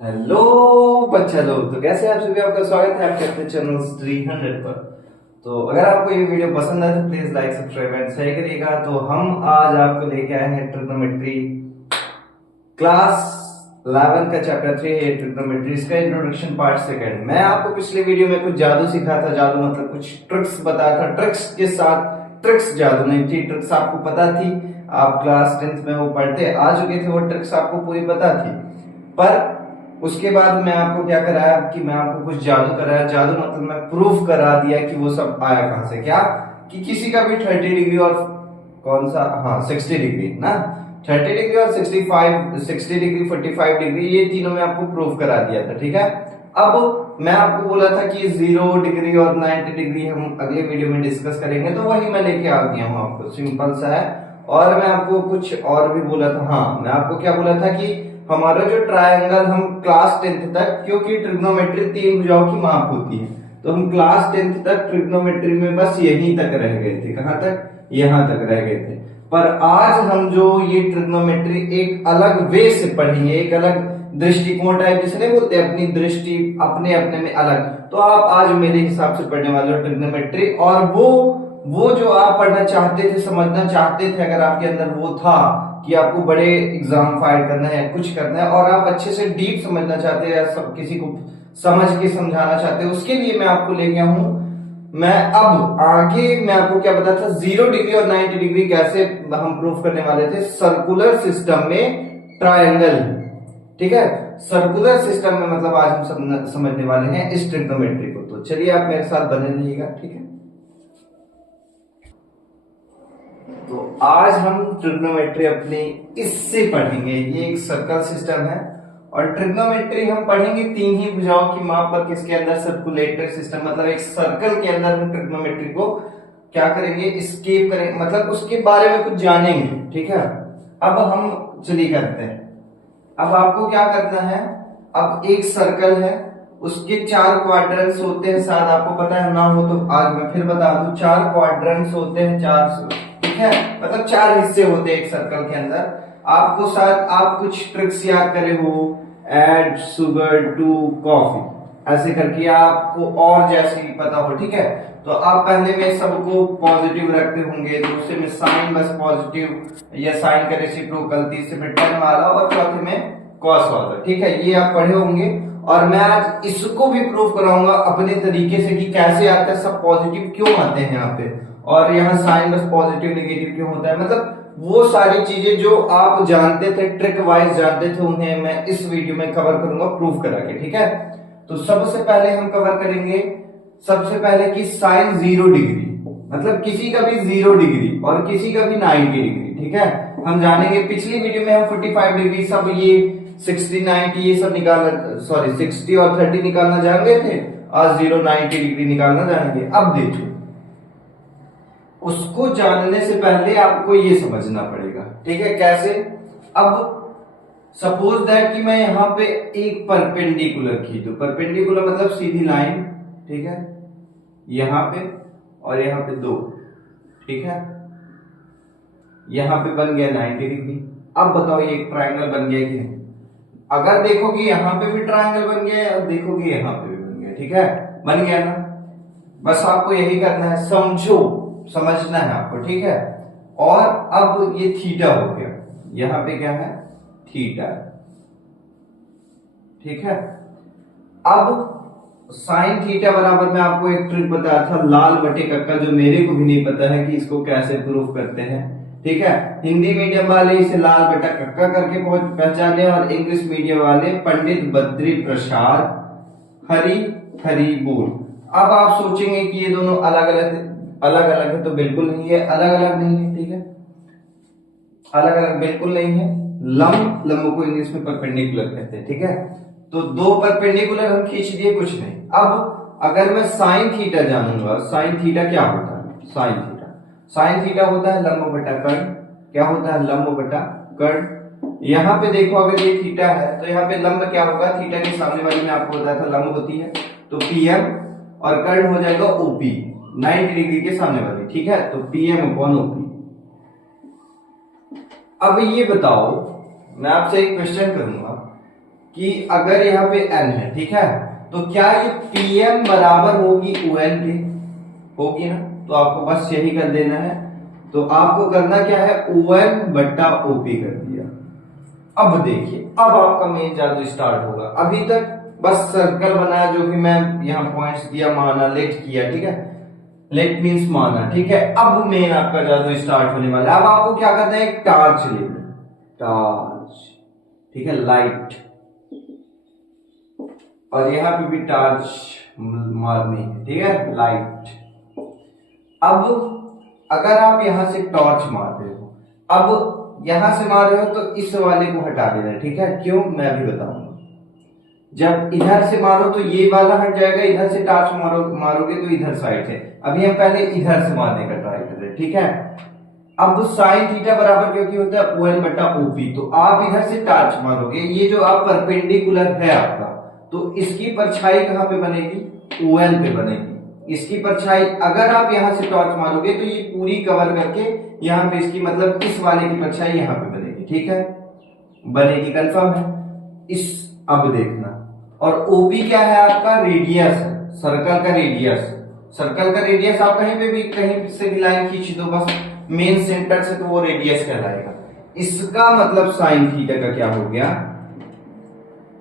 Hello बच्चा लोग, तो कैसे आप सभी। आपका स्वागत है आपके अपने चैनल 300 पर। तो अगर आपको ये वीडियो पसंद आए तो please like subscribe and share करिएगा। तो हम आज आपको लेके आए हैं ट्रिग्नोमेट्री क्लास 11 का चैप्टर 3 है ट्रिग्नोमेट्री, इसका इंट्रोडक्शन पार्ट सेकंड। मैं आपको पिछले वीडियो में कुछ जादू सिखाया था। जादू मतलब कुछ ट्रिक्स बताया था। ट्रिक्स के साथ ट्रिक्स, जादू नहीं थी। ट्रिक्स आपको पता थी, आप क्लास 10th में वो पढ़ते आ चुके थे। वो ट्रिक्स आपको पूरी पता थी। पर उसके बाद मैं आपको क्या कराया कि मैं आपको कुछ जादू कराया। जादू मतलब मैं प्रूफ करा दिया कि वो सब आया कहां से। क्या कि किसी का भी 30 डिग्री और कौन सा, हाँ 60 डिग्री ना, 30 डिग्री और 60 डिग्री 45 डिग्री, ये तीनों में आपको प्रूफ करा दिया था। ठीक है। अब मैं आपको बोला था कि 0 डिग्री और 90 डिग्री हम अगले वीडियो में डिस्कस करेंगे, तो वही मैं लेके आ गया हूँ आपको। सिंपल सा है। और मैं आपको कुछ और भी बोला था। हाँ, मैं आपको क्या बोला था कि हमारा जो ट्रायंगल हम क्लास 10th तक, क्योंकि ट्रिग्नोमेट्री 3 भुजाओं की माप होती है, तो हम क्लास 10th तक ट्रिग्नोमेट्री में बस यहीं तक रह गए थे। कहां तक? यहां तक रह गए थे। पर आज हम जो ये ट्रिग्नोमेट्री एक अलग वे से पढ़ेंगे, एक अलग दृष्टिकोण टाइप, जिसने बोलते हैं अपनी दृष्टि अपने अपने में अलग। तो आप आज मेरे हिसाब से पढ़ने वाले हो ट्रिग्नोमेट्री, और वो जो आप पढ़ना चाहते थे, समझना चाहते थे, अगर आपके अंदर वो था कि आपको बड़े एग्जाम फाइट करना है, कुछ करना है, और आप अच्छे से डीप समझना चाहते हैं या सब किसी को समझ के समझाना चाहते हैं, उसके लिए मैं आपको ले गया हूं। मैं अब आगे मैं आपको क्या बताया था, 0 डिग्री और 90 डिग्री कैसे हम प्रूफ करने वाले थे सर्कुलर सिस्टम में ट्रायंगल। ठीक है। सर्कुलर सिस्टम में मतलब आज हम समझने वाले हैं इस ट्रिग्नोमेट्री को। तो चलिए आप मेरे साथ बने रहिएगा। ठीक है। तो आज हम ट्रिग्नोमेट्री अपनी इससे पढ़ेंगे। ये एक सर्कल सिस्टम है, और ट्रिग्नोमेट्री हम पढ़ेंगे 3 ही भुजाओं की माप पर। किसके अंदर? सर्कुलेटरी सिस्टम, मतलब एक सर्कल के अंदर हम ट्रिग्नोमेट्री को क्या करेंगे, स्केप करेंगे, मतलब उसके बारे में कुछ जानेंगे। ठीक है। अब हम चलिए करते हैं। अब आपको क्या करना है, अब एक सर्कल है, उसके 4 क्वाड्रेंट्स होते हैं। शायद आपको पता है, ना हो तो आज मैं फिर बता दूं। 4 क्वाड्रेंट्स होते हैं, 4। ठीक है। मतलब 4 हिस्से होते हैं एक सर्कल के अंदर। आपको शायद आप कुछ ट्रिक्स याद करे हो, ऐड शुगर टू कॉफी, ऐसे करके आपको और जैसे पता हो। ठीक है। तो आप पहले में सबको पॉजिटिव रखते होंगे, दूसरे में साइन बस पॉजिटिव या साइन का रेसिप्रोकल, तीसरे में टेन वाला, और चौथे में कॉस वाला। ठीक है। ये आप पढ़े होंगे, और मैं आज इसको भी प्रूव कराऊंगा अपने तरीके से कि कैसे आता है, सब पॉजिटिव क्यों आते हैं यहाँ पे, और यहाँ साइन बस पॉजिटिव नेगेटिव क्यों होता है। मतलब वो सारी चीजें जो आप जानते थे, ट्रिक वाइज जानते थे, उन्हें मैं इस वीडियो में कवर करूंगा प्रूफ करा के। ठीक है। तो सबसे पहले हम कवर करेंगे, सबसे पहले कि साइन 0 डिग्री, मतलब किसी का भी 0 डिग्री और किसी का भी 90 डिग्री। ठीक है। हम जानेंगे, पिछली वीडियो में हम 45 डिग्री सब, ये 60 90 ये सब निकालना, सॉरी 60 और 30 निकालना जान गए थे। आज 0 90 डिग्री निकालना जानेंगे। अब देखिए, उसको जानने से पहले आपको ये समझना पड़ेगा। ठीक है। कैसे? अब सपोज दैट कि मैं यहां पे एक परपेंडिकुलर खींचूं। परपेंडिकुलर मतलब सीधी लाइन। ठीक है। यहां पे और यहां पे 2। ठीक है। यहां पे बन गया 90 डिग्री। अब बताओ ये एक ट्रायंगल बन गया कि नहीं? अगर देखोगे यहां पे भी ट्रायंगल बन गया है, और देखोगे यहां पे भी बन गया। ठीक है। बन गया ना? बस आपको यही करना है, समझो, समझना है आपको। ठीक है। और अब ये थीटा हो गया, यहां पे क्या है? थीटा। ठीक है। अब साइन थीटा बराबर में आपको एक ट्रिक बताया था, लाल बटे कक्का, जो मेरे को भी नहीं पता है कि इसको कैसे प्रूफ करते हैं। ठीक है। हिंदी मीडियम वाले इसे लाल बटा कक्का करके पहचाने, और इंग्लिश मीडियम वाले पंडित बद्री प्रसाद हरी हरी बोल। अब आप सोचेंगे कि ये दोनों अलग अलग है, तो बिल्कुल नहीं है, अलग अलग नहीं है। ठीक है। अलग अलग बिल्कुल नहीं है। लंब को इंग्लिश में परपेंडिकुलर कहते हैं। ठीक है। तो 2 परपेंडिकुलर हम खींच दिए, कुछ नहीं। अब अगर मैं साइन थीटा जानूंगा, साइन थीटा क्या होता है? साइन थीटा होता है लंब बटा कर्ण। क्या होता है? लंब बटा कर्ण। यहां पे देखो, अगर ये थीटा है तो यहाँ पे लंब क्या होगा? थीटा के सामने वाली में आपको बताया था लंब होती है, तो पीएम, और कर्ण हो जाएगा ओपी, 90 डिग्री के सामने वाली। ठीक है। तो पीएम अपॉन ओपी। अब ये बताओ, मैं आपसे एक क्वेश्चन करूंगा कि अगर यहाँ पे n है, ठीक है, तो क्या ये PM बराबर होगी ON के, होगी ना। तो आपको बस यही कर देना है। तो आपको करना क्या है, ON बट्टा OP कर दिया। अब देखिए, अब आपका मेन जादू स्टार्ट होगा। अभी तक बस सर्कल बनाया, जो भी मैं यहाँ पॉइंट्स दिया, माना, लेट किया, ठीक है, लेट मीन्स माना, ठीक है। अब मेन आपका जादू स्टार्ट होने वाला है। अब आपको क्या करना है, एक टार्च लेना, टार्च, ठीक है, लाइट, और यहां पे भी टार्च मारनी है, ठीक है, लाइट। अब अगर आप यहां से टॉर्च मार रहे हो, अब यहां से मार रहे हो तो इस वाले को हटा देना है, ठीक है। क्यों, मैं भी बताऊंगा। जब इधर से मारो तो ये वाला हट जाएगा, इधर से टॉर्च मारोगे तो इधर साइड है। अभी हम पहले इधर से मारने का ट्राई कर रहे हैं, ठीक है। अब साइन थीटा बराबर क्योंकि होता है ON बटा OP, तो आप इधर से टॉर्च मारोगे, ये जो आप परपेंडिकुलर है आपका, तो इसकी परछाई कहां पे बनेगी, ON पे बनेगी। इसकी परछाई अगर आप यहां से टॉर्च मारोगे तो ये पूरी कवर करके यहां पे इसकी, मतलब इस वाले की परछाई यहां पे बनेगी, ठीक है, बनेगी, कंफर्म है। इस, अब देखना, और OP क्या है आपका, रेडियस है, सर्कल का रेडियस। सर्कल का रेडियस आप कहीं पे भी, कहीं से भी लाइन खींच दो बस मेन सेंटर से, तो वो रेडियस कहलाएगा। इसका मतलब साइन थीटा का क्या हो गया,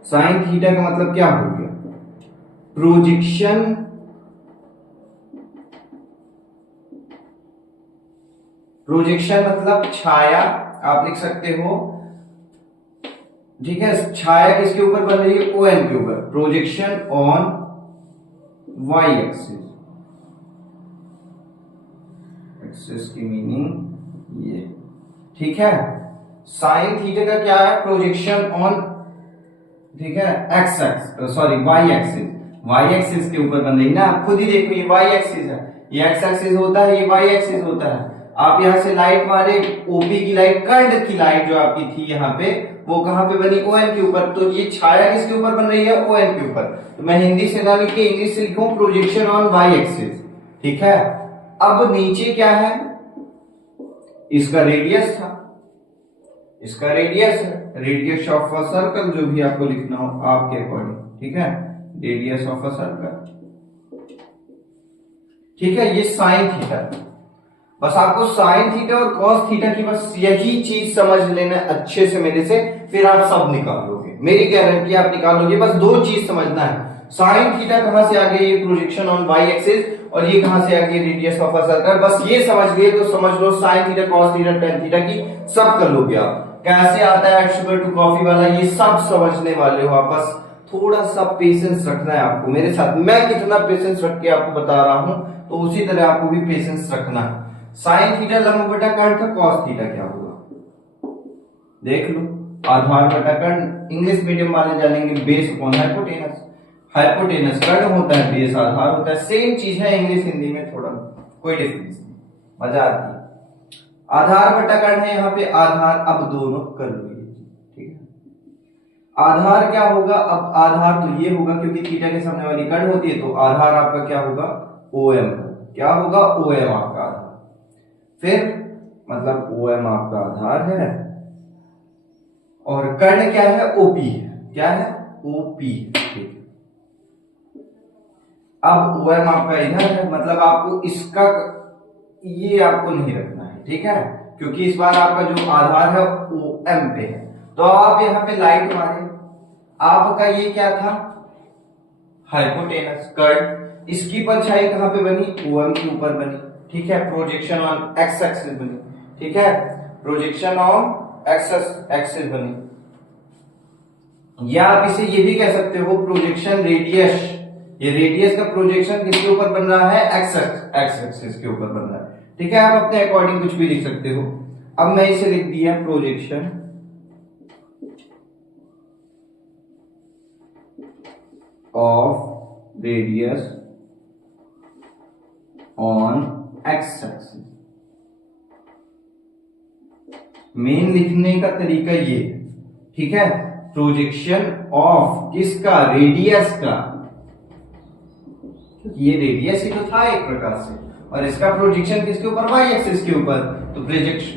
साइन थीटा का मतलब क्या हो गया, प्रोजेक्शन, प्रोजेक्शन मतलब छाया, आप लिख सकते हो, ठीक है। छाया किसके ऊपर बन रही है, ON के ऊपर, projection on Y axis. Axis की मीनिंग ये, ठीक है। साइन थीटा का क्या है, प्रोजेक्शन ऑन, ठीक है, x axis, sorry Y axis, Y axis के ऊपर बन रही ना। आप खुद ही देखो, ये Y एक्सिस है, ये X एक्सिस होता है, ये Y एक्सिस होता है। आप यहां से लाइट मारे, OP की लाइट, कर्ड की लाइट जो आपकी थी यहाँ पे, वो कहां पे बनी, ON के ऊपर। तो ये छाया किसके ऊपर बन रही है, ON के ऊपर। तो मैं हिंदी से ना लिख के इंग्लिश से लिखूं, प्रोजेक्शन ऑन Y एक्सिस, ठीक है। अब नीचे क्या है, इसका रेडियस था, इसका रेडियस है, रेडियस ऑफ अ सर्कल, जो भी आपको लिखना हो आपके अकॉर्डिंग, ठीक है, रेडियस ऑफ अ सर्कल, ठीक है। ये साइन थीटा, बस आपको साइन थीटा और कॉस थीटा की बस यही चीज समझ लेना अच्छे से मेरे से, फिर आप सब निकाल लोगे, मेरी गारंटी आप निकाल लोगे। बस दो चीज समझना है, साइन थीटा कहां से आ गई, ये प्रोजेक्शन ऑन Y एक्सिस, और ये कहां से आ गई, रेडियस ऑफ अ सर्कल। बस ये समझ गए तो समझ लो sine theta, cos theta, tan theta की सब कर लोगे आप। कैसे आता है शुगर टू कॉफी वाला, ये सब समझने वाले हो आप। बस थोड़ा सा पेशेंस रखना है आपको मेरे साथ। मैं कितना पेशेंस रख के आपको बता रहा हूं, तो उसी तरह आपको भी पेशेंस रखना है। साइन थीटा लंब बटा कर्ण था, कॉस थीटा क्या होगा देख लो, आधार बटा कर्ण। इंग्लिश मीडियम वाले जानेंगे बेस अपॉन हाइपोटेनस, हाइपोटेनस कर्ण होता है, बेस आधार होता है। सेम चीज है इंग्लिश हिंदी में, थोड़ा कोई डिफरेंस नहीं, मजा आती है। आधार बटा कर्ण है यहाँ पे, आधार, अब दोनों कर लो, ठीक है। आधार क्या होगा, अब आधार तो ये होगा क्योंकि थीटा के सामने वाली कर्ण होती है, तो आधार आपका क्या होगा, OM, क्या होगा, OM आपका आधार। फिर मतलब OM आपका आधार है, और कर्ण क्या है, OP है, क्या है, OP, ठीक है। अब OM आपका इधर है, मतलब आपको इसका, ये आपको नहीं रखना है, ठीक है, क्योंकि इस बार आपका जो आधार है OM पे है। तो आप यहां पे लाइट मारे, आपका ये क्या था, हाइपोटेनस कर्ण, इसकी परछाई कहां पे बनी, OM के ऊपर बनी, ठीक है। प्रोजेक्शन ऑन X एक्सिस बनी, ठीक है, प्रोजेक्शन ऑन X एक्सिस बनी। या आप इसे ये भी कह सकते हो, प्रोजेक्शन रेडियस, ये रेडियस का प्रोजेक्शन किसके ऊपर बन रहा है, X एक्सिस के ऊपर बन रहा है, ठीक है। आप अपने अकॉर्डिंग कुछ भी लिख सकते हो। अब मैं इसे लिख दिया, projection of radius on X axis. Main लिखने का तरीका ये, ठीक है, प्रोजेक्शन ऑफ किसका, रेडियस का, ये रेडियस ही तो था एक प्रकार से, और इसका प्रोजेक्शन किसके ऊपर, Y एक्सिस के ऊपर। तो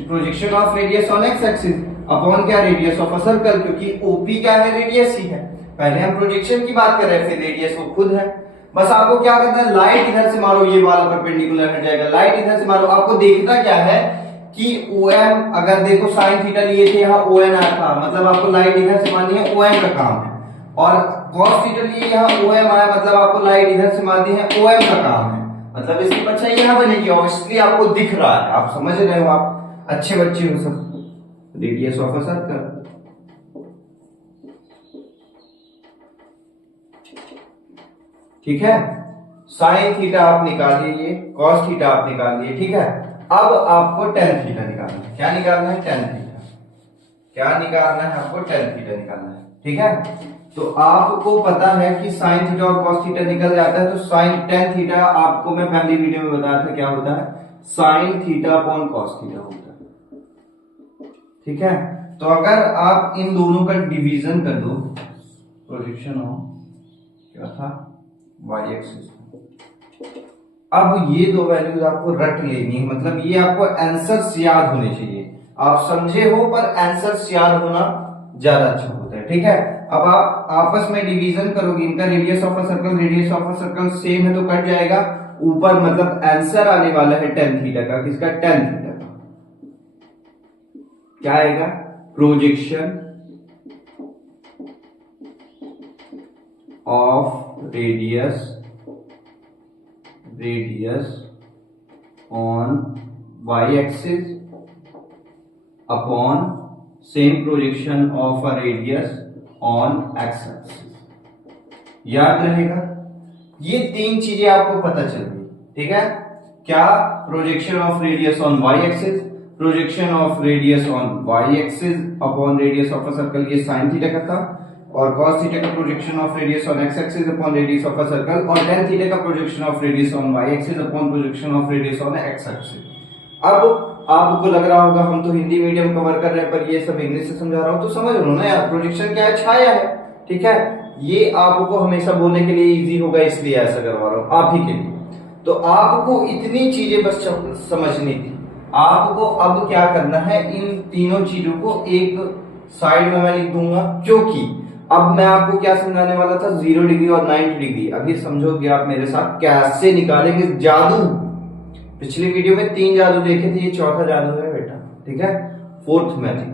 projection of radius on X axis upon क्या, रेडियस ऑफ अ सर्कल, क्योंकि OP क्या है, रेडियस ही है। पहले हम प्रोजेक्शन की बात कर रहे हैं, फिर रेडियस वो खुद है। बस आपको क्या करना है, लाइट इधर से मारो, ये वाला परपेंडिकुलर हट जाएगा, लाइट इधर से मारो। आपको देखना क्या है कि OM, अगर देखो साइन थीटा लिए थे, यहाँ ON आया था, मतलब आपको लाइट इधर से मारनी है, OM का काम है। और cos थीटा लिए यहाँ OM आया, मतलब आपको लाइट इधर से मारनी है, OM का काम है। मतलब इसकी परछाई यहाँ बनेगी, ऑब्वियसली आपको दिख रहा है, आप समझ रहे हो, आप अच्छे बच्चे हो सब। रेडियस ऑफ अ सर्कल, ठीक है। साइन थीटा आप निकाल लिए, कॉस थीटा आप निकाल लिए, ठीक है। अब आपको टेन थीटा निकालना है। क्या निकालना है? Tan theta. क्या निकालना है आपको? टेन थीटा निकालना है, ठीक है। तो आपको पता है कि साइन थीटा और कॉस थीटा निकल जाता है, तो साइन टेन थीटा आपको मैं पहली वीडियो में बताया था क्या होता है, sine theta upon cos theta होता है, ठीक है। तो अगर आप इन दोनों का डिवीजन कर दो, प्रोजेक्शन हो क्या था, वाई एक्सिस। अब ये दो वैल्यूज आपको रट लेनी है, मतलब ये आपको आंसर्स याद होने चाहिए। आप समझे हो पर आंसर्स याद होना ज्यादा अच्छा होता है, ठीक है। अब आप आपस में डिवीजन करोगे, इनका radius of a circle, radius of a circle same है तो कट जाएगा। ऊपर मतलब आंसर आने वाला है टेन थीटा का, किसका? टेन थीटा का। क्या आएगा? Projection of radius on y axis upon same projection of a radius on x axis. याद रहेगा, ये तीन चीजें आपको पता चल गई, ठीक है। क्या? Projection of radius on y axis, projection of radius on y axis upon radius of a circle, ये साइन थीटा का था। और cos थीटा का projection of radius on x axis upon radius of a circle, और tan theta का projection of radius on y axis upon projection of radius on x axis. अब आपको लग रहा होगा हम तो हिंदी मीडियम कवर कर रहे हैं, पर ये सब इंग्लिश से समझा रहा हूं, तो समझ लो ना यार, प्रोजेक्शन क्या है? छाया है, ठीक है। ये आपको हमेशा बोलने के लिए इजी होगा, इसलिए ऐसा करवा रहा हूं आप ही के लिए। तो आपको इतनी चीजें बस समझनी थी। आपको अब क्या करना है, इन तीनों चीजों को एक साइड में मैं लिख दूंगा, क्योंकि अब मैं आपको क्या समझाने वाला था, 0 डिग्री और 90 डिग्री। अभी समझोगे आप मेरे साथ कैसे निकालेंगे जादू। पिछली वीडियो में 3 जादू देखे थे, ये चौथा जादू है बेटा, ठीक है, फोर्थ मैजिक,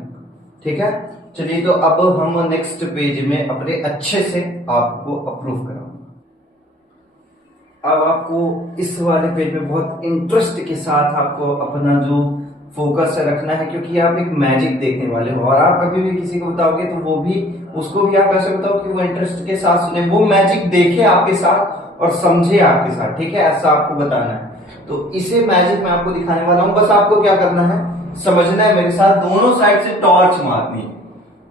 ठीक है। चलिए, तो अब हम नेक्स्ट पेज में अपने अच्छे से आपको अप्रूव कराऊंगा। अब आपको इस वाले पेज में बहुत इंटरेस्ट के साथ आपको अपना जो फोकस रखना है, क्योंकि आप एक मैजिक देखने वाले हो। और आप कभी भी किसी को बताओगे तो वो भी, उसको भी आप ऐसे बताओ कि वो इंटरेस्ट के साथ सुने, वो मैजिक देखे आपके साथ और समझे आपके साथ, ठीक है। ऐसा आपको बताना है। तो इसे मैजिक मैं आपको दिखाने वाला हूं। बस आपको क्या करना है, समझना है मेरे साथ, दोनों साइड से टॉर्च मारनी है।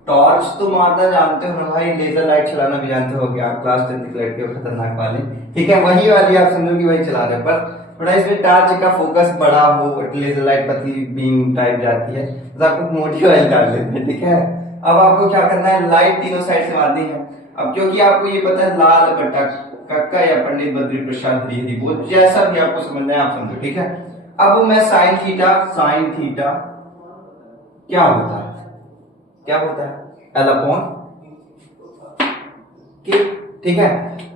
टॉर्च तो मारना जानते हो ना भाई, लेजर लाइट चलाना भी जानते हो क्या, क्लास 10 की लड़के हो खतरनाक वाले, ठीक है, वही वाली आप समझो कि वही चला रहे, पर थोड़ा इसमें टॉर्च का फोकस बड़ा हो, लेजर लाइट पतली बीम टाइप जाती है, तो आपको मोटी वाली डाल लेते हैं, ठीक है। अब आपको क्या करना है, लाइट तीनों साइड से मारनी है। अब क्योंकि आपको ये पता है, लाल बट्टा कक्का या पंडित बद्री प्रसाद हरी हरी बोल, जैसा भी आपको समझना है आप समझो, ठीक है। अब मैं साइन थीटा क्या होता है, क्या होता है, एल अपॉन के, ठीक है।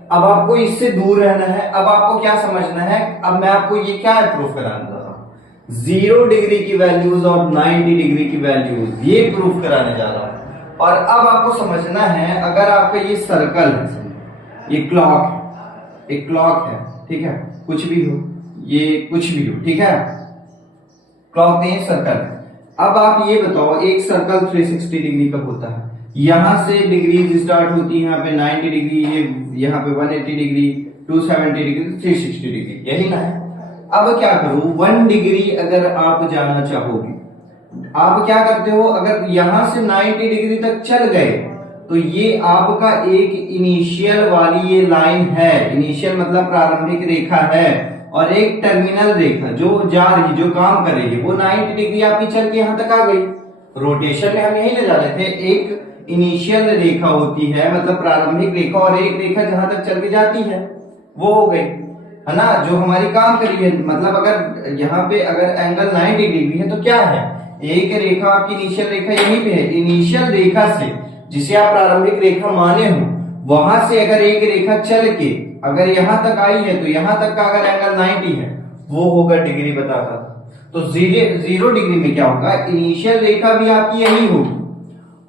अब आपको इससे दूर रहना है। अब आपको क्या समझना है, अब मैं आपको ये क्या प्रूफ कराने जा रहा हूं, 0 डिग्री की वैल्यूज और 90 डिग्री की वैल्यूज, ये प्रूफ कराने जा रहा हूं। और अब आपको समझना है, अगर आपका ये सर्कल है, ये क्लॉक है, एक क्लॉक है, ठीक है, कुछ भी हो, ये कुछ भी हो, ठीक है, क्लॉक नहीं सर्कल है। अब आप ये बताओ, एक सर्कल 360 डिग्री का होता है, यहां से डिग्री स्टार्ट होती है, यहाँ पे 90 डिग्री, ये यहाँ पे 180 डिग्री, 270 डिग्री, 360 डिग्री, यही ना है। अब क्या करो, 1 डिग्री अगर आप जाना चाहोगे, आप क्या करते हो, अगर यहां से 90 डिग्री तक चल गए तो ये आपका एक इनिशियल वाली ये लाइन है, इनिशियल मतलब प्रारंभिक रेखा है, और एक टर्मिनल रेखा जो जा रही, जो काम कर रही है, वो 90 डिग्री आपकी चल के यहां तक आ गई। रोटेशन में हम यही ले जा रहे थे, एक इनिशियल रेखा होती है मतलब प्रारंभिक रेखा, और एक रेखा जहां तक चल के जाती है वो हो गई, है ना, जो हमारी काम करी है। मतलब अगर यहाँ पे अगर एंगल 90 डिग्री है तो क्या है, एक रेखा आपकी इनिशियल रेखा यहीं पे है, इनिशियल रेखा से जिसे आप प्रारंभिक रेखा माने हो, वहां से अगर एक रेखा चल के अगर यहां तक आई है तो यहां तक का अगर एंगल 90 है वो होगा डिग्री बताता था। तो 0 डिग्री में क्या होगा, इनिशियल रेखा भी आपकी यही होगी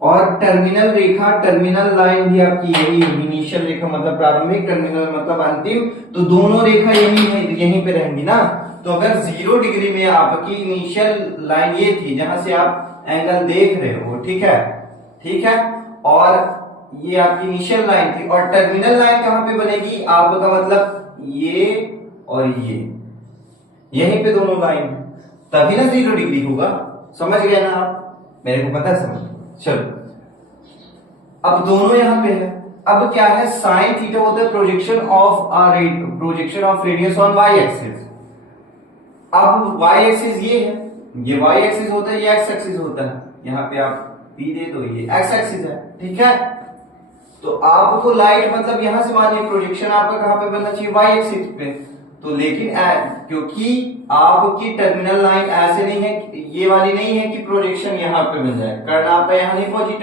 और टर्मिनल रेखा, टर्मिनल लाइन भी आपकी यही होगी। इनिशियल रेखा मतलब प्रारंभिक, टर्मिनल मतलब अंतिम, तो दोनों रेखा यहीं पे रहेंगी ना। तो अगर 0 डिग्री में आपकी इनिशियल लाइन ये थी जहां से आप एंगल देख रहे हो, ठीक है, ठीक है, और ये आपकी इनिशियल लाइन थी और टर्मिनल लाइन कहां पे बनेगी, आपका मतलब ये और ये यहीं पे दोनों लाइन, तभी ना 0 डिग्री होगा। समझ गए ना आप, मेरे को पता है समझ। चलो अब दोनों यहां पे है। अब क्या है, साइन थीटा होता है projection of radius on Y axis. अब वाई एक्सिस ये है, ये वाई एक्सिस होता है, ये एक्स एक्सिस होता है। यहां पे आप पी दे दो, ये एक्स एक्सिस है, ठीक है। तो आपको लाइट मतलब यहां से मानिए प्रोजेक्शन आपका कहां पे बनना चाहिए, वाई एक्सिस पे। तो लेकिन क्योंकि आपकी टर्मिनल लाइन ऐसे नहीं है, ये वाली नहीं है कि प्रोजेक्शन यहां पे बन जाए, कारण आपका यहां नहीं पहुंची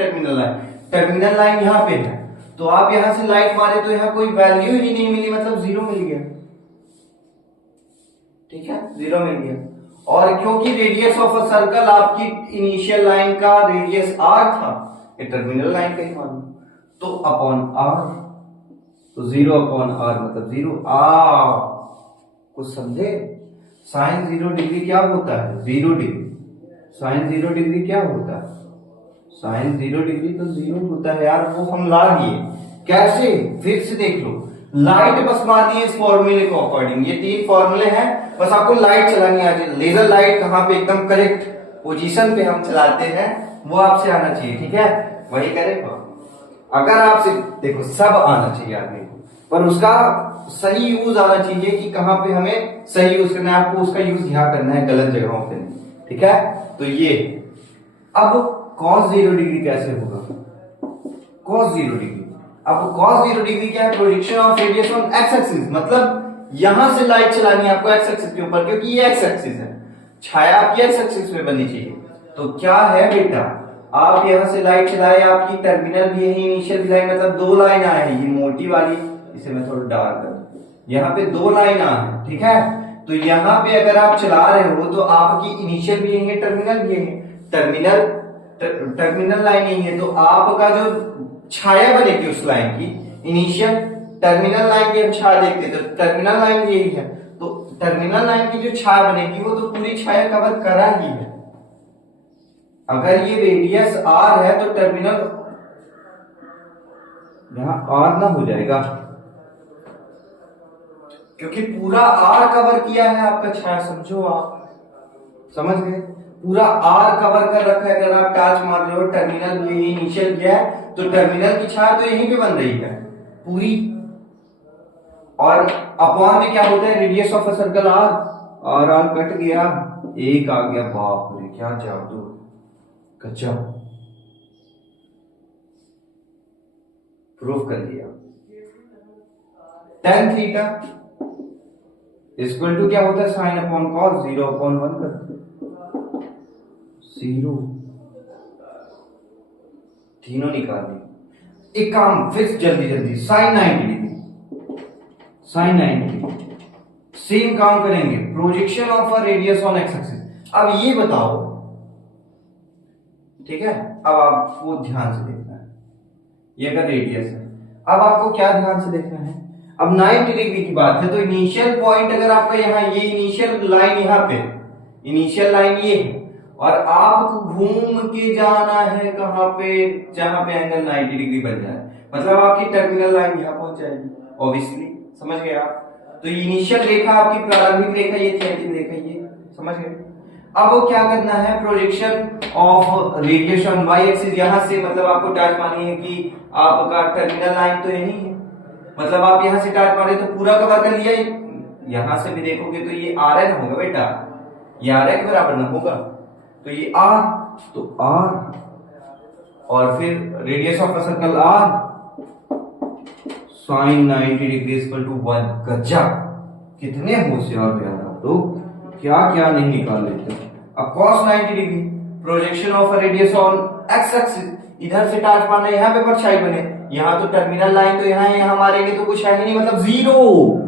टर्मिनल लाइन यहां पे है। तो आप यहां से लाइट मारे तो यहां कोई वैल्यू ही नहीं मिली, मतलब 0 मिल गया, ठीक है, 0 मिल गया। और क्योंकि रेडियस ऑफ अ सर्कल आपकी इनिशियल लाइन का रेडियस r था, ये टर्मिनल लाइन का ही मान, तो अपॉन r, तो 0 अपॉन r मतलब 0। कुछ समझे, साइन 0 डिग्री क्या होता है, 0 डिग्री, साइन 0 डिग्री क्या होता है, साइन 0 डिग्री तो 0 होता है यार, वो हम ला लिए कैसे, फिर से देख लो। लाइट बस मारनी है इस फॉर्मूले को अकॉर्डिंग, ये 3 फॉर्मूले हैं, बस आपको लाइट चलानी आ जाए। लेजर लाइट कहां पे एकदम करेक्ट पोजीशन पे हम चलाते हैं वो आपसे आना चाहिए, ठीक है, वही करेगा। अगर आपसे देखो सब आना चाहिए आदमी को, पर उसका सही यूज आना चाहिए कि कहां पे हमें सही यूज करना है, आपको उसका यूज यहां करना है, गलत जगहों पे नहीं, ठीक है। तो ये अब cos 0 डिग्री कैसे होगा, cos 0 डिग्री, अब cos 0 डिग्री क्या है, projection of radius on X axis, मतलब यहां से लाइट चलानी है आपको एक्स एक्सिस के ऊपर, क्योंकि ये एक्स एक्सिस है, छाया आपकी एक्स एक्सिस में बननी चाहिए। तो क्या है बेटा, आप यहां से लाइट चलाए, आपकी टर्मिनल भी यही, इनिशियल भी लाइन, मतलब 2 लाइन आए हैं, ये मोटी वाली, इसे मैं थोड़ा डार्क कर, यहाँ पे 2 लाइन आ है, ठीक है। तो यहाँ पे अगर आप चला रहे हो तो आपकी इनिशियल भी यही है, टर्मिनल भी यही है, टर्मिनल लाइन यही है, तो आपका जो छाया बनेगी उस लाइन की, इनिशियल टर्मिनल लाइन की हम छाया देखते तो टर्मिनल लाइन यही है, तो टर्मिनल लाइन की जो छाया बनेगी वो तो पूरी छाया कवर करा ही है। अगर ये रेडियस r है तो टर्मिनल यहां r ना हो जाएगा, क्योंकि पूरा r कवर किया है आपका छाया, समझो, आप समझ गए, पूरा r कवर कर रखा है। अगर आप टच मार रहे हो, टर्मिनल ये इनिशियल किया है, तो टर्मिनल की छाया तो यहीं पे बन रही है पूरी। और अपॉन में क्या होता है, radius of a circle r, और r कट गया, एक आ गया, बाप रे क्या जादू, कच्चा प्रूफ कर दिया। tan थीटा इक्वल टू क्या होता है, साइन अपॉन कॉस, 0 अपॉन 1 कर 0, तीनों निकाल दी। एक काम फिर जल्दी जल्दी, sine 90 degree, sine 90 degree, same काम करेंगे, projection of a radius on X axis. अब ये बताओ, ठीक है, अब आपको ध्यान से देखना है, ये अगर रेडियस है, अब आपको क्या ध्यान से देखना है, अब 90 डिग्री की बात है, तो इनिशियल पॉइंट अगर आपका यहाँ, ये इनिशियल लाइन यहाँ पे, इनिशियल लाइन ये है, और आपको घूम के जाना है कहां पे, जहां पे एंगल 90 डिग्री बन जाए, मतलब आपकी टर्मिनल लाइन यहां पहुंच जाएगी, ऑब्वियसली, समझ गए आप। तो इनिशियल रेखा आपकी प्रारंभिक रेखा ये थी, अंतिम रेखा ये, समझ गए। अब वो क्या करना है, projection of radius on Y axis, यहां से मतलब आपको टच मारनी है कि आपका टर्मिनल लाइन तो यही है, मतलब आप यहां से टच मारे तो पूरा कवर कर लिया। यहां से भी देखोगे तो ये आर एन होगा बेटा, ये आर एन बराबर ना होगा, तो ये आर, तो आर, और फिर radius of circle R, sine 90 degree equal to 1। गजब, कितने होशियार हो यार आप लोग, क्या क्या नहीं निकाल लेते। अब cos 90 degree, projection of radius on X axis, इधर से टार्च मारना, यहाँ पे परछाई बने, यहाँ तो टर्मिनल लाइन तो यहाँ है, यहाँ मारेंगे तो कुछ है ही नहीं, मतलब 0।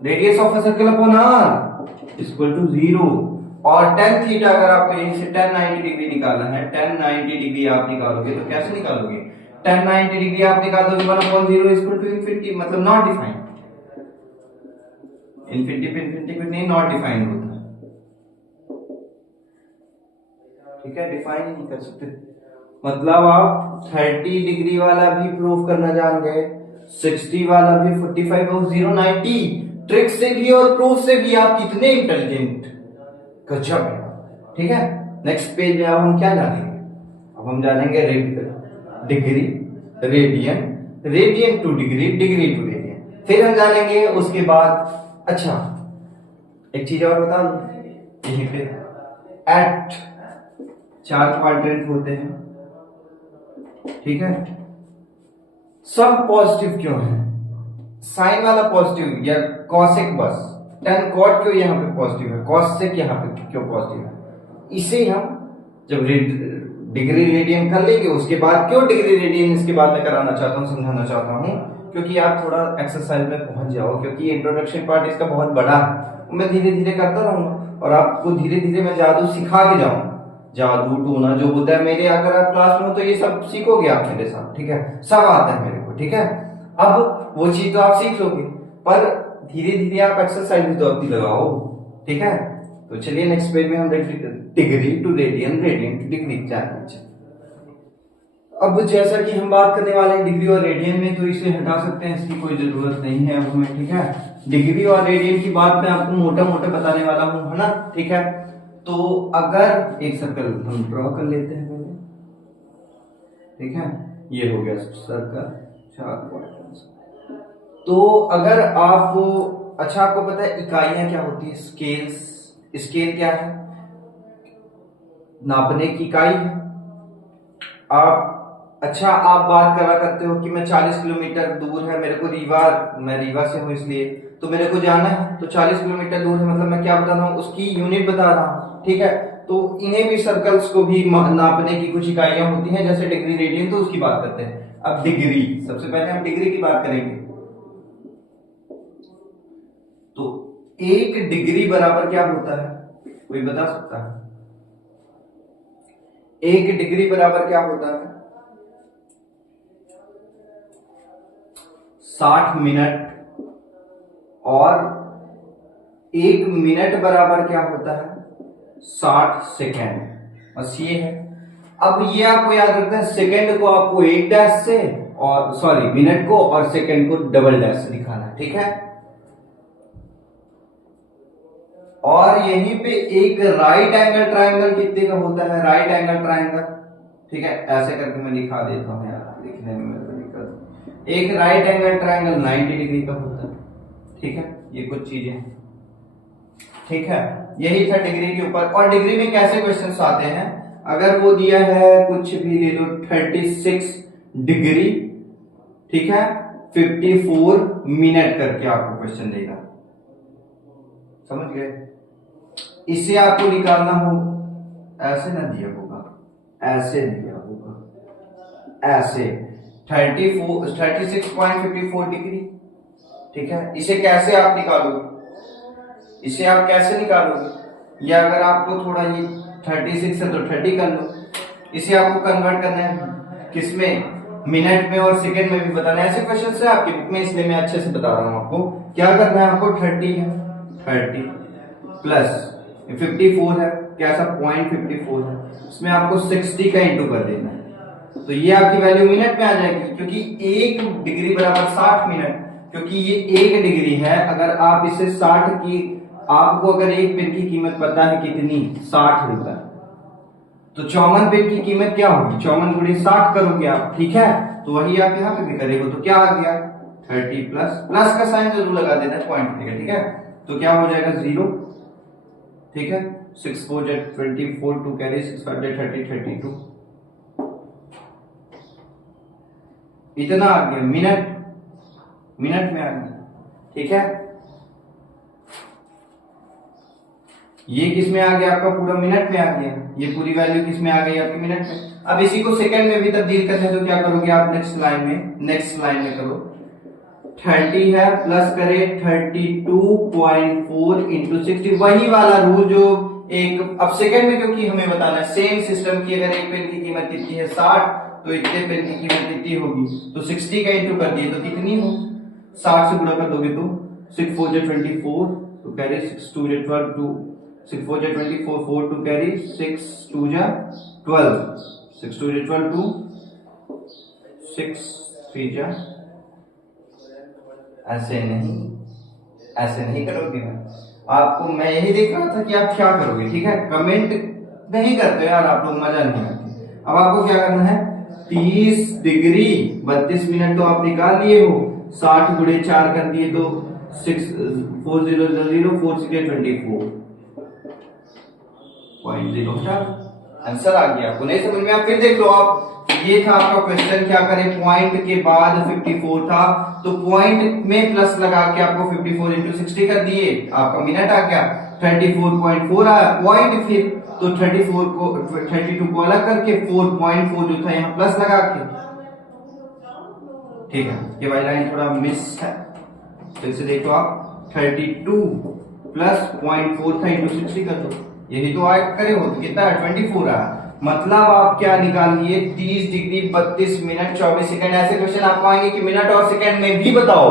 Radius of a circle upon R equal to 0। और tan थीटा अगर आपको यहीं से tan 90 डिग्री निकालना है, tan 90 डिग्री आप निकालोगे तो कैसे निकालोगे? tan 90 डिग्री आप निकालोगे 1/0 इक्वल टू इंफिनिटी, मतलब नॉट डिफाइंड। इंफिनिटी पे इंफिनिटी कुछ नहीं, नॉट डिफाइंड होता है, ठीक है, डिफाइन ही नहीं कर सकते। मतलब आप 30 डिग्री वाला भी प्रूफ करना जान गए, 60 वाला भी, 45 और 0 90, ट्रिक से भी और प्रूफ से भी आप कितने इंटेलिजेंट, गजब है, ठीक है। नेक्स्ट पेज में अब हम क्या जानेंगे? अब हम जानेंगे degree, radian, radian to degree, degree to radian, फिर हम जानेंगे उसके बाद। अच्छा एक चीज और बता दूं, यहीं पे एट 4 क्वाड्रेंट होते हैं, ठीक है। सब पॉजिटिव क्यों है? साइन वाला पॉजिटिव या कॉसेक, बस tan cot क्यों यहाँ पे पॉजिटिव है, कॉसेक यहाँ पे क्यों पॉजिटिव है? इसे हम जब डिग्री रेडियन कर लेंगे उसके बाद, क्यों डिग्री रेडियन इसके बाद में कराना चाहता हूँ, समझाना चाहता हूँ, क्योंकि आप थोड़ा एक्सरसाइज में पहुंच जाओ, क्योंकि इंट्रोडक्शन पार्ट इसका बहुत बड़ा है, मैं धीरे धीरे करता रहूंगा और आपको धीरे धीरे मैं जादू सिखा के जाऊंगा। जादू टोना जो होता है मेरे, अगर आप क्लास में हो तो ये सब सीखोगे आप मेरे साथ, ठीक है, सब आता है मेरे को, ठीक है। अब वो चीज तो आप सीख लोगे, पर धीरे धीरे आप एक्सरसाइज तो अपनी लगाओ, ठीक है। तो चलिए नेक्स्ट पेज में हम degree to radian, radian to degree जानेंगे। अब जैसा कि हम बात करने वाले हैं डिग्री और रेडियन में, तो इसे हटा सकते हैं, इसकी कोई जरूरत नहीं है अब हमें, ठीक है। डिग्री और रेडियन की बात मैं आपको मोटा मोटा बताने वाला हूं, है ना, ठीक है। तो अगर एक सर्कल हम ड्रॉ कर लेते हैं पहले, ठीक है, ये हो गया सर्कल 4 क्वाड्रेंट्स। तो अगर आप, अच्छा आपको पता है इकाइयां क्या होती है? स्केल्स, स्केल क्या है? नापने की इकाई है। आप, अच्छा आप बात करा करते हो कि मैं 40 किलोमीटर दूर है मेरे को रीवा, मैं रीवा से हूं इसलिए तो मेरे को जाना है, तो 40 किलोमीटर दूर है, मतलब मैं क्या बता रहा हूं, उसकी यूनिट बता रहा हूं, ठीक है। तो इन्हें भी, सर्कल्स को भी नापने की कुछ इकाइयां होती हैं, जैसे डिग्री रेडियन, तो उसकी बात करते हैं। अब डिग्री, सबसे पहले हम डिग्री की बात करेंगे। तो 1 डिग्री बराबर क्या होता है, कोई बता सकता है? 1 डिग्री बराबर क्या होता है? 60 मिनट। और 1 मिनट बराबर क्या होता है? 60 सेकेंड। बस ये है। अब ये आपको याद रखना है, सेकेंड को आपको 1 डैश से, और सॉरी मिनट को और सेकेंड को डबल डैश से दिखाना है, ठीक है। और यहीं पे एक राइट एंगल ट्रायंगल कितने का होता है? राइट एंगल ट्रायंगल, ठीक है, ऐसे करके मैं दिखा देता हूं यार, लिखने में मेरे को दिक्कत। एक राइट एंगल ट्रायंगल 90 डिग्री का होता है, ठीक है। ये कुछ चीजें, ठीक है, यही था डिग्री के ऊपर। और डिग्री में कैसे क्वेश्चंस आते हैं, अगर वो दिया है कुछ भी ले लो 36 डिग्री, ठीक है, 54 मिनट करके आपको क्वेश्चन देगा, समझ गए। इसे आपको निकालना हो, ऐसे ना दिया होगा, ऐसे दिया होगा, ऐसे 36.54 डिग्री, ठीक है। इसे कैसे आप निकालोगे, इसे आप कैसे निकालोगे? या अगर आपको थोड़ा ये 36 है तो 30 कर लो, इसे आपको कन्वर्ट करना है किसमें? मिनट में और सेकंड में भी बताना है। ऐसे क्वेश्चन है आपकी बुक में, इसलिए मैं अच्छे से बता रहा हूं आपको। क्या करना है आपको? 30 है, 30 प्लस 54 है, कैसा 0.54 है, इसमें आपको 60 का इंटू कर देना है, तो ये आपकी वैल्यू मिनट में आ जाएगी, क्योंकि 1 डिग्री बराबर 60 मिनट, क्योंकि ये 1 डिग्री है। अगर आप इसे 60 की, आपको अगर 1 पेन की कीमत पता है कितनी, 60 रुपए, तो 54 पेन की कीमत क्या होगी? 54 गुणे 60 करोगे आप, ठीक है। तो वही आप यहाँ पे भी करेंगे, तो क्या आ गया? 30 प्लस, प्लस का साइन जरूर लगा देना है, पॉइंट, ठीक है। तो क्या हो जाएगा? 0, ठीक है। 6 4 24, 2 कैरी 6 5 30 32, इतना आ गया, मिनट, मिनट में आ गया, ठीक है। ये किस में आ गया आपका, पूरा मिनट में आ गया, ये पूरी वैल्यू किस में आ गई आपके मिनट में। अब इसी को सेकंड में भी तब्दील करना है तो क्या करोगे आप, नेक्स्ट लाइन में करो, 30 है प्लस करे 32.4 इंटू 60, वही वाला रूल जो एक, अब सेकंड में क्योंकि हमें बताना है सेम सिस्टम की, अगर एक पेन की कीमत कितनी है 60, तो इतने पेन की कीमत कितनी होगी, तो 60 का इंटू कर दिए तो कितनी हो, 60 से गुणा कर दोगे तो 6 4 जा 24, तो कैरी 6 2 जा 12, 6 4 जा 24, 4 2 कैरी 6 2 जा 12, 6 2 जा 12, 6 3 जा, ऐसे नहीं करोगे ना, आपको मैं यही देख रहा था कि आप क्या करोगे, ठीक है। कमेंट नहीं करते यार आप लोग, मजा नहीं आती। अब आपको क्या करना है, 30 डिग्री 32 मिनट तो आप निकाल लिए हो, 60 गुणे 4 कर दिए तो 6 4 0 0 4 6 24.04 आंसर आ गया। आपको नहीं समझ में, आप फिर देख लो आप, ये था आपका क्वेश्चन, क्या करें, पॉइंट के बाद 54 था तो पॉइंट में प्लस लगा के आपको 54 इंटू 60 कर दिए, आपका मिनट आ गया 34.4 आया, पॉइंट फिर तो 34 को 32 को अलग करके 4.4 जो था यहाँ प्लस लगा के, ठीक है। ये वाली लाइन थोड़ा मिस है, फिर से देखो आप, 32 प्लस 0.4 था इंटू 60 कर दो, यही तो आया करे हो तो कितना है 24 आया, मतलब आप क्या निकाल लिए, 30 डिग्री 32 मिनट 24 सेकंड। ऐसे क्वेश्चन आपको आएंगे कि मिनट और सेकंड में भी बताओ,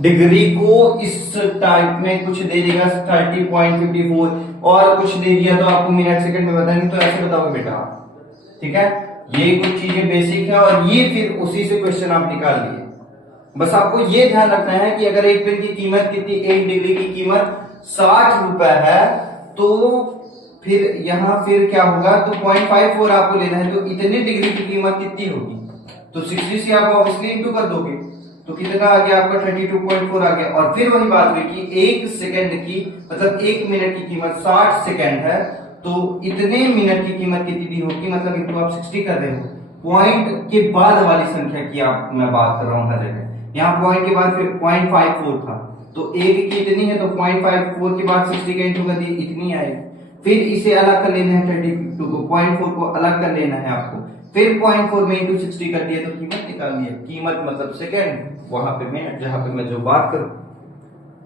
डिग्री को इस टाइप में कुछ दे देगा 30.54 और कुछ दे दिया तो आपको मिनट सेकंड में बताएंगे, तो ऐसे बताओगे बेटा, ठीक है। ये कुछ चीजें बेसिक है और ये फिर उसी से क्वेश्चन आप निकाल लिए। बस आपको ये ध्यान रखना है कि अगर एक पेन की कीमत कितनी, 1 डिग्री की कीमत 60 रुपए है, तो फिर यहां फिर क्या होगा, तो 0.54 आपको लेना है, तो इतने डिग्री की कीमत कितनी होगी, तो 60 से आप ऑब्वियसली इंटू कर दोगे, तो कितना आ गया आपका 32.4 आ गया। और फिर वही बात हुई कि 1 सेकंड की मतलब 1 मिनट की कीमत 60 सेकंड है, तो इतने मिनट की कीमत कितनी होगी, मतलब इंटू आप 60 कर रहे हो, पॉइंट के बाद वाली संख्या की आप मैं बात कर रहा हूं हर जगह। यहाँ पॉइंट के बाद फिर 0.54 था, तो 1 की इतनी है, तो 0.54 के बाद 60 का इंटू कर दिए, इतनी आएगी। फिर इसे अलग कर लेना है, 32 को 0.4 को अलग कर लेना है आपको, फिर 0.4 में इंटू 60 कर दिया तो कीमत निकाल लिया, कीमत मतलब सेकंड, वहां पे मिनट, जहां पे मैं जो बात करूं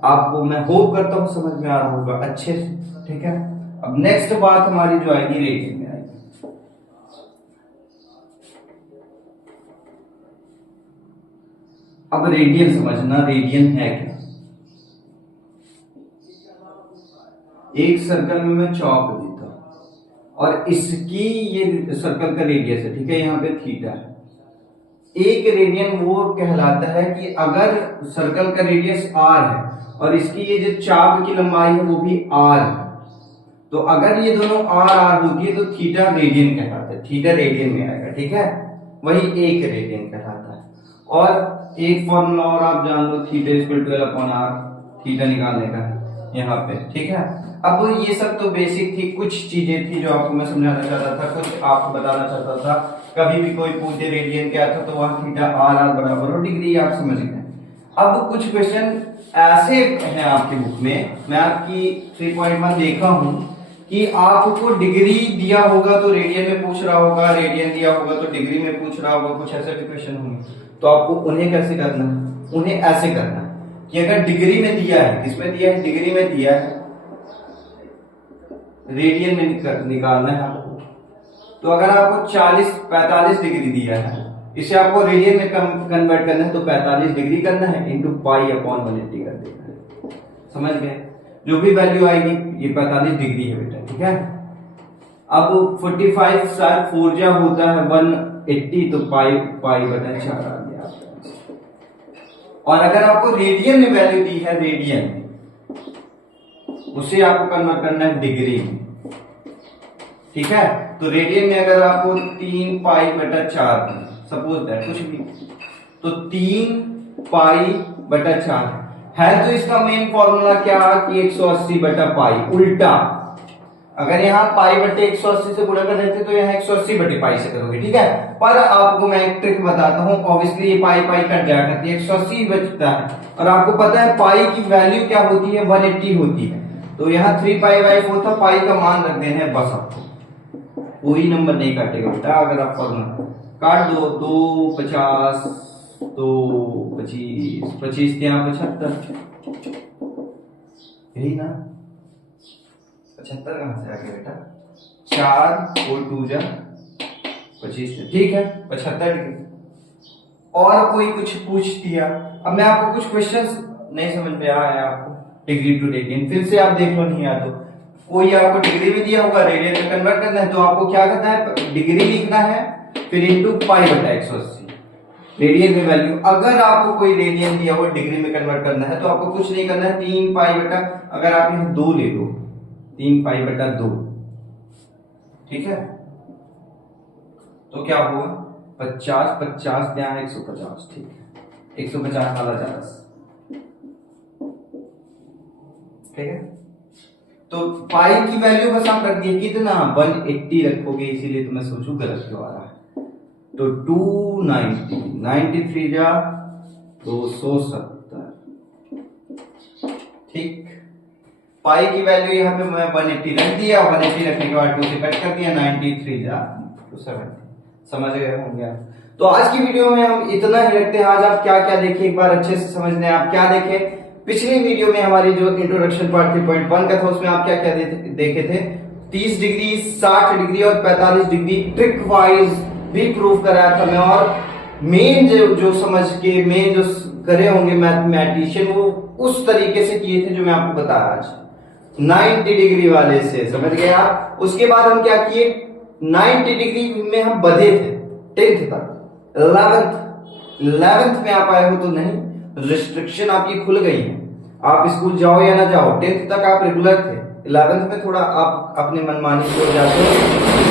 आपको मैं होप करता हूं समझ में आ रहा होगा अच्छे से, ठीक है। अब नेक्स्ट बात हमारी जो आएगी रेडियन में आएगी। अब रेडियन समझना, रेडियन है क्या। एक सर्कल में मैं चौक देता और इसकी ये सर्कल का रेडियस है, ठीक है, यहाँ पे थीटा है। एक रेडियन वो कहलाता है कि अगर सर्कल का रेडियस r है और इसकी ये जो चाप की लंबाई है वो भी r है, तो अगर ये दोनों r होती है तो थीटा रेडियन कहलाता है, थीटा रेडियन में आएगा, ठीक है, वही एक रेडियन कहलाता है। और एक फॉर्मूला और आप जान लो, theta equal to L upon r, theta निकालने का है यहाँ पे, ठीक है। अब ये सब तो बेसिक थी, कुछ चीजें थी जो आपको मैं समझाना चाहता था, कुछ आपको बताना चाहता था। कभी भी कोई पूछे रेडियन क्या था, तो वहां थीटा r बराबर हो डिग्री, आप समझ गए। अब कुछ क्वेश्चन ऐसे हैं आपकी बुक में, मैं आपकी 3.1 देखा हूं कि आपको डिग्री दिया होगा तो रेडियन में पूछ रहा होगा, रेडियन दिया होगा तो डिग्री में पूछ रहा होगा, कुछ ऐसे भी क्वेश्चन होंगे। तो आपको उन्हें कैसे करना है, उन्हें ऐसे करना है कि अगर डिग्री में दिया है, किसमें दिया है, डिग्री में दिया है, रेडियन में निकालना है आपको। तो अगर आपको 45 डिग्री दिया है, इसे आपको रेडियन में कन्वर्ट करना है, तो 45 डिग्री करना है इंटू पाई अपॉन 180 कर देना है, समझ गए। जो भी वैल्यू आएगी ये 45 डिग्री है बेटा, ठीक है। अब 45 साल 4 जा होता है 180, तो पाई बटा 4 आ गया। और अगर आपको रेडियन में वैल्यू दी है, रेडियन में, उसे आपको कन्वर्ट करना है डिग्री में, ठीक है। तो रेडियन में अगर आपको 3 पाई बटा 4 सपोज दैट कुछ भी, तो 3 पाई बटा 4 है, तो इसका मेन फॉर्मूला क्या कि 180 बटा पाई, उल्टा। अगर यहाँ पाई बटे 180 से गुणा कर देते तो यहाँ 180 बटे पाई से करोगे, ठीक है। पर आपको मैं एक ट्रिक बताता हूँ, ऑब्वियसली ये पाई कट जाया करती है, 180 बचता है। और आपको पता है पाई की वैल्यू क्या होती है, 180 होती है। तो यहाँ 3π/4 था, पाई का मान रख देना है बस आपको, कोई नंबर नहीं काटेगा बेटा। अगर आप पढ़ना काट दो, 2 50 2 25 25 यहाँ 75, यही ना 75 कहां से आ गया बेटा, 4 और 2 जा 25, ठीक है 75 डिग्री। और कोई कुछ पूछ दिया, अब मैं आपको कुछ क्वेश्चंस नहीं समझ में आया आपको डिग्री टू रेडियन, फिर से आप देख लो, नहीं आ तो कोई आपको डिग्री में दिया होगा, रेडियन में कन्वर्ट करना है, तो आपको क्या करना है, डिग्री लिखना है, फिर इंटू π/180 रेडियन में वैल्यू। अगर आपको कोई रेडियन दिया हो डिग्री में कन्वर्ट करना है तो आपको कुछ नहीं करना है, 3π/, अगर आप यहाँ 2 ले लो, 3π/2, ठीक है, तो क्या होगा 50 50 यहाँ 150, ठीक है 150 वाला ज्यादा, ठीक है। तो पाई की वैल्यू बस आप रख दिए कितना, 180 रखोगे, इसीलिए तो मैं सोचू गलत क्यों आ रहा है। तो 290 93 जा 270, ठीक। पाई की वैल्यू यहाँ पे मैं 180 रख दिया, 180 रखने के बाद 2 से कट कर दिया, 93 जा 270, समझ गए होंगे आप। तो आज की वीडियो में हम इतना ही रखते हैं। आज आप क्या क्या देखे एक बार अच्छे से समझ लें। आप क्या देखे, पिछली वीडियो में हमारी जो इंट्रोडक्शन पार्ट 3.1 का था उसमें आप क्या क्या देखे थे, 30 डिग्री 60 डिग्री और 45 डिग्री ट्रिक वाइज भी प्रूव कराया था मैं, और मेन जो समझ के मेन जो करे होंगे मैथमेटिशियन वो उस तरीके से किए थे जो मैं आपको बताया आज 90 डिग्री वाले से, समझ गए आप। उसके बाद हम क्या किए, 90 डिग्री में हम बधे थे 10th तक, 11th में आप आए हो तो नहीं, रिस्ट्रिक्शन आपकी खुल गई है, आप स्कूल जाओ या ना जाओ, 10th तक आप रेगुलर थे, 11th में थोड़ा आप अपने मनमानी की हो जाते हो।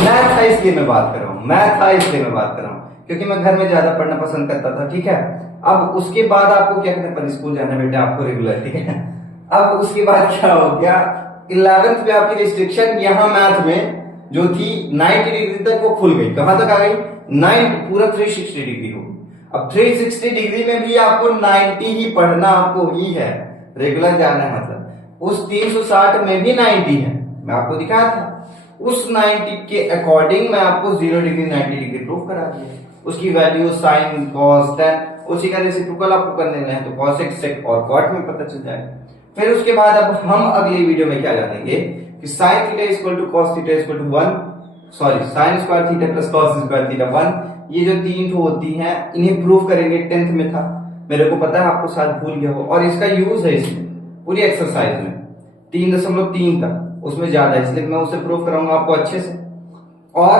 मैथ था इसलिए मैं बात कर रहा हूँ, मैथ था इसलिए मैं बात कर रहा हूँ, क्योंकि मैं घर में ज्यादा पढ़ना पसंद करता था, ठीक है। अब उसके बाद आपको क्या कहते हैं, पर स्कूल जाना बेटा आपको रेगुलर, ठीक है। अब उसके बाद क्या हो गया, 11th में आपकी रिस्ट्रिक्शन यहाँ मैथ में जो थी 90 डिग्री तक वो खुल गई, कहां तक आ गई, 9 पूरा 360 डिग्री हो। अब 360 डिग्री में भी आपको 90 ही पढ़ना आपको ही है, रेगुलर जाना है, मतलब उस 360 में भी 90 है, मैं आपको दिखाया था। उस 90 के अकॉर्डिंग मैं आपको 0 डिग्री 90 डिग्री प्रूफ करा दिया, उसकी वैल्यू साइन कॉस टेन, उसी का रेसिप्रोकल आपको कर देना है, तो कॉस एक्स सेक और कॉट में पता चल जाएगा। फिर उसके बाद अब हम अगली वीडियो में क्या जानेंगे कि sine theta equal to cos theta equal to 1, sorry sine square theta plus cos square theta 1, ये जो 3 होती हैं इन्हें प्रूव करेंगे। 10th में था, मेरे को पता है आपको शायद भूल गया हो, और इसका यूज है इसमें पूरी एक्सरसाइज में 3.3 तक, उसमें ज्यादा है, इसलिए मैं उसे प्रूव कराऊंगा आपको अच्छे से। और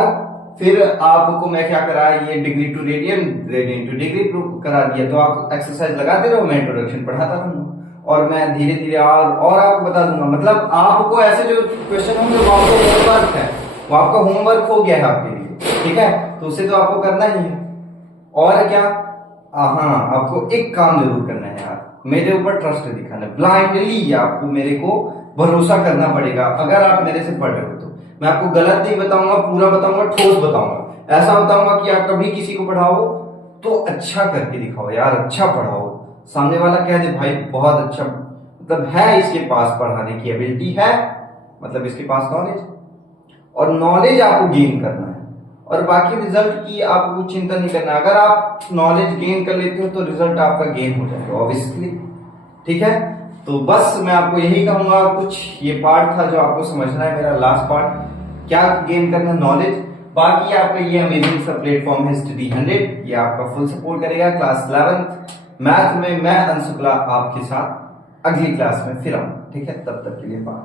फिर आपको मैं क्या करा, ये degree to radian, radian to degree prove करा दिया, तो आप एक्सरसाइज लगाते रहो, मैं इंट्रोडक्शन पढ़ाता रहूंगा और मैं धीरे धीरे और आपको बता दूंगा। मतलब आपको ऐसे जो क्वेश्चन होंगे वो आपको होमवर्क है, वो आपका होमवर्क हो गया है आपके लिए, ठीक है, तो उसे तो आपको करना ही है। और क्या, हाँ आपको एक काम जरूर करना है यार, मेरे ऊपर ट्रस्ट दिखाना, ब्लाइंडली आपको मेरे को भरोसा करना पड़ेगा। अगर आप मेरे से पढ़ रहे हो तो मैं आपको गलत नहीं बताऊंगा, पूरा बताऊंगा, ठोस बताऊंगा, ऐसा बताऊंगा कि आप कभी किसी को पढ़ाओ तो अच्छा करके दिखाओ यार, अच्छा पढ़ाओ, सामने वाला कह दे भाई बहुत अच्छा, मतलब है इसके पास पढ़ाने की एबिलिटी है, मतलब इसके पास नॉलेज, और नॉलेज आपको गेन करना है, और बाकी रिजल्ट की आपको चिंता नहीं करना। अगर आप नॉलेज गेन कर लेते हो तो रिजल्ट आपका गेन हो जाएगा ऑब्वियसली, ठीक है। तो बस मैं आपको यही कहूंगा, कुछ ये पार्ट था जो आपको समझना है, मेरा लास्ट पार्ट, क्या गेन करना, नॉलेज। बाकी आपका ये अमेजिंग सा प्लेटफॉर्म है स्टडी 100, ये आपका फुल सपोर्ट करेगा। क्लास 11th मैथ में मैं अंशुक्ला आपके साथ अगली क्लास में फिर आऊंगा, ठीक है, तब तक के लिए बाय।